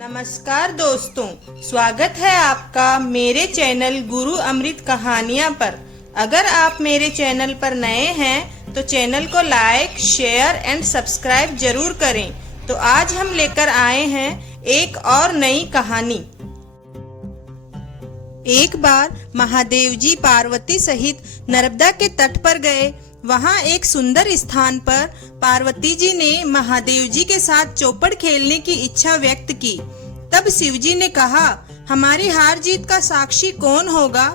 नमस्कार दोस्तों, स्वागत है आपका मेरे चैनल गुरु अमृत कहानियाँ पर। अगर आप मेरे चैनल पर नए हैं तो चैनल को लाइक, शेयर एंड सब्सक्राइब जरूर करें। तो आज हम लेकर आए हैं एक और नई कहानी। एक बार महादेव जी पार्वती सहित नर्मदा के तट पर गए। वहाँ एक सुंदर स्थान पर पार्वती जी ने महादेव जी के साथ चौपड़ खेलने की इच्छा व्यक्त की। तब शिव जी ने कहा, हमारी हार जीत का साक्षी कौन होगा?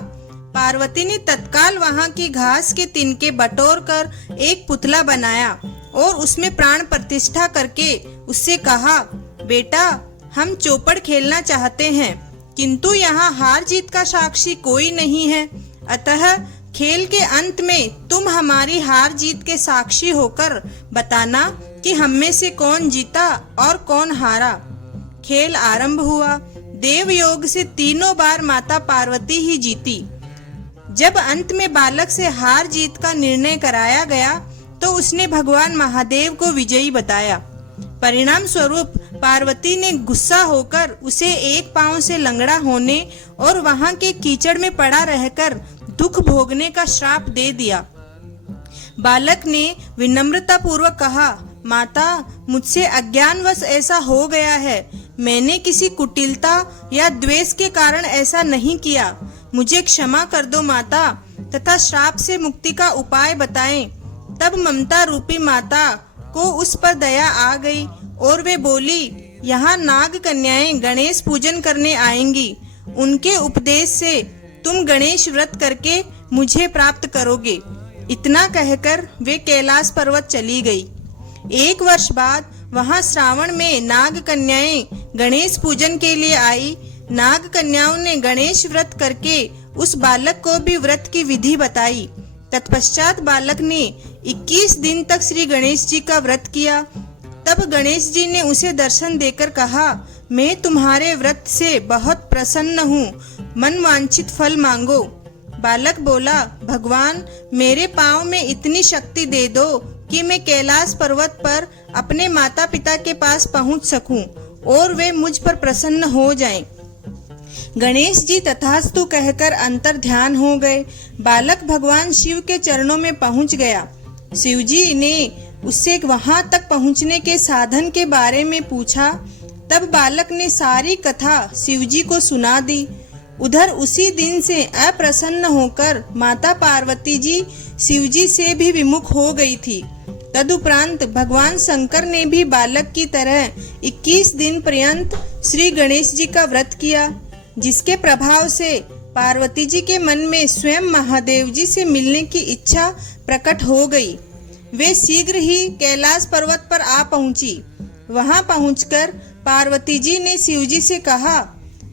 पार्वती ने तत्काल वहाँ की घास के तिनके बटोर कर एक पुतला बनाया और उसमें प्राण प्रतिष्ठा करके उससे कहा, बेटा, हम चौपड़ खेलना चाहते हैं, किंतु यहाँ हार जीत का साक्षी कोई नहीं है। अतः खेल के अंत में तुम हमारी हार जीत के साक्षी होकर बताना कि हम में से कौन जीता और कौन हारा। खेल आरंभ हुआ। देव योग से तीनों बार माता पार्वती ही जीती। जब अंत में बालक से हार जीत का निर्णय कराया गया तो उसने भगवान महादेव को विजयी बताया। परिणाम स्वरूप पार्वती ने गुस्सा होकर उसे एक पांव से लंगड़ा होने और वहां के कीचड़ में पड़ा रहकर दुख भोगने का श्राप दे दिया। बालक ने विनम्रता पूर्वक कहा, माता, मुझसे अज्ञानवश ऐसा हो गया है। मैंने किसी कुटिलता या द्वेष के कारण ऐसा नहीं किया। मुझे क्षमा कर दो माता, तथा श्राप से मुक्ति का उपाय बताएं। तब ममता रूपी माता को उस पर दया आ गई और वे बोली, यहाँ नाग कन्याएं गणेश पूजन करने आएंगी। उनके उपदेश से तुम गणेश व्रत करके मुझे प्राप्त करोगे। इतना कहकर वे कैलाश पर्वत चली गई। एक वर्ष बाद वहां श्रावण में नाग कन्याएं गणेश पूजन के लिए आई। नाग कन्याओं ने गणेश व्रत करके उस बालक को भी व्रत की विधि बताई। तत्पश्चात बालक ने 21 दिन तक श्री गणेश जी का व्रत किया। तब गणेश जी ने उसे दर्शन देकर कहा, मैं तुम्हारे व्रत से बहुत प्रसन्न हूँ, मन वांछित फल मांगो। बालक बोला, भगवान, मेरे पाँव में इतनी शक्ति दे दो कि मैं कैलाश पर्वत पर अपने माता पिता के पास पहुंच सकूं और वे मुझ पर प्रसन्न हो जाएं। गणेश जी तथास्तु कहकर अंतर ध्यान हो गए। बालक भगवान शिव के चरणों में पहुंच गया। शिव जी ने उससे वहां तक पहुंचने के साधन के बारे में पूछा। तब बालक ने सारी कथा शिव जी को सुना दी। उधर उसी दिन से अप्रसन्न होकर माता पार्वती जी शिव जी से भी विमुख हो गई थी। तदुपरांत भगवान शंकर ने भी बालक की तरह 21 दिन पर्यंत श्री गणेश जी का व्रत किया, जिसके प्रभाव से पार्वती जी के मन में स्वयं महादेव जी से मिलने की इच्छा प्रकट हो गई। वे शीघ्र ही कैलाश पर्वत पर आ पहुंची। वहां पहुंचकर पार्वती जी ने शिव जी से कहा,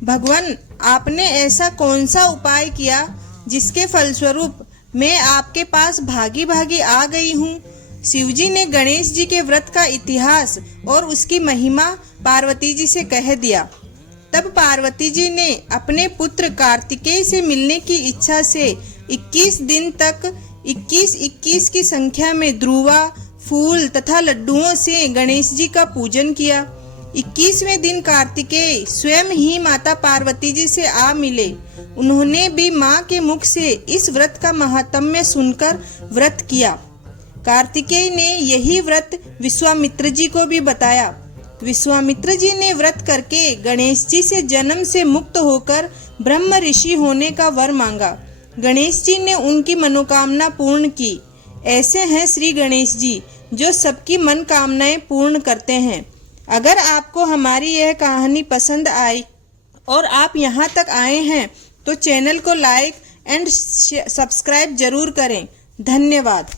भगवान, आपने ऐसा कौन सा उपाय किया जिसके फलस्वरूप मैं आपके पास भागी भागी आ गई हूँ? शिव जी ने गणेश जी के व्रत का इतिहास और उसकी महिमा पार्वती जी से कह दिया। तब पार्वती जी ने अपने पुत्र कार्तिकेय से मिलने की इच्छा से 21 दिन तक 21-21 की संख्या में ध्रुवा, फूल तथा लड्डुओं से गणेश जी का पूजन किया। 21वें दिन कार्तिकेय स्वयं ही माता पार्वती जी से आ मिले। उन्होंने भी माँ के मुख से इस व्रत का महात्म्य सुनकर व्रत किया। कार्तिकेय ने यही व्रत विश्वामित्र जी को भी बताया। विश्वामित्र जी ने व्रत करके गणेश जी से जन्म से मुक्त होकर ब्रह्म ऋषि होने का वर मांगा। गणेश जी ने उनकी मनोकामना पूर्ण की। ऐसे हैं श्री गणेश जी, जो सबकी मनोकामनाएं पूर्ण करते हैं। अगर आपको हमारी यह कहानी पसंद आई और आप यहाँ तक आए हैं तो चैनल को लाइक एंड सब्सक्राइब जरूर करें। धन्यवाद।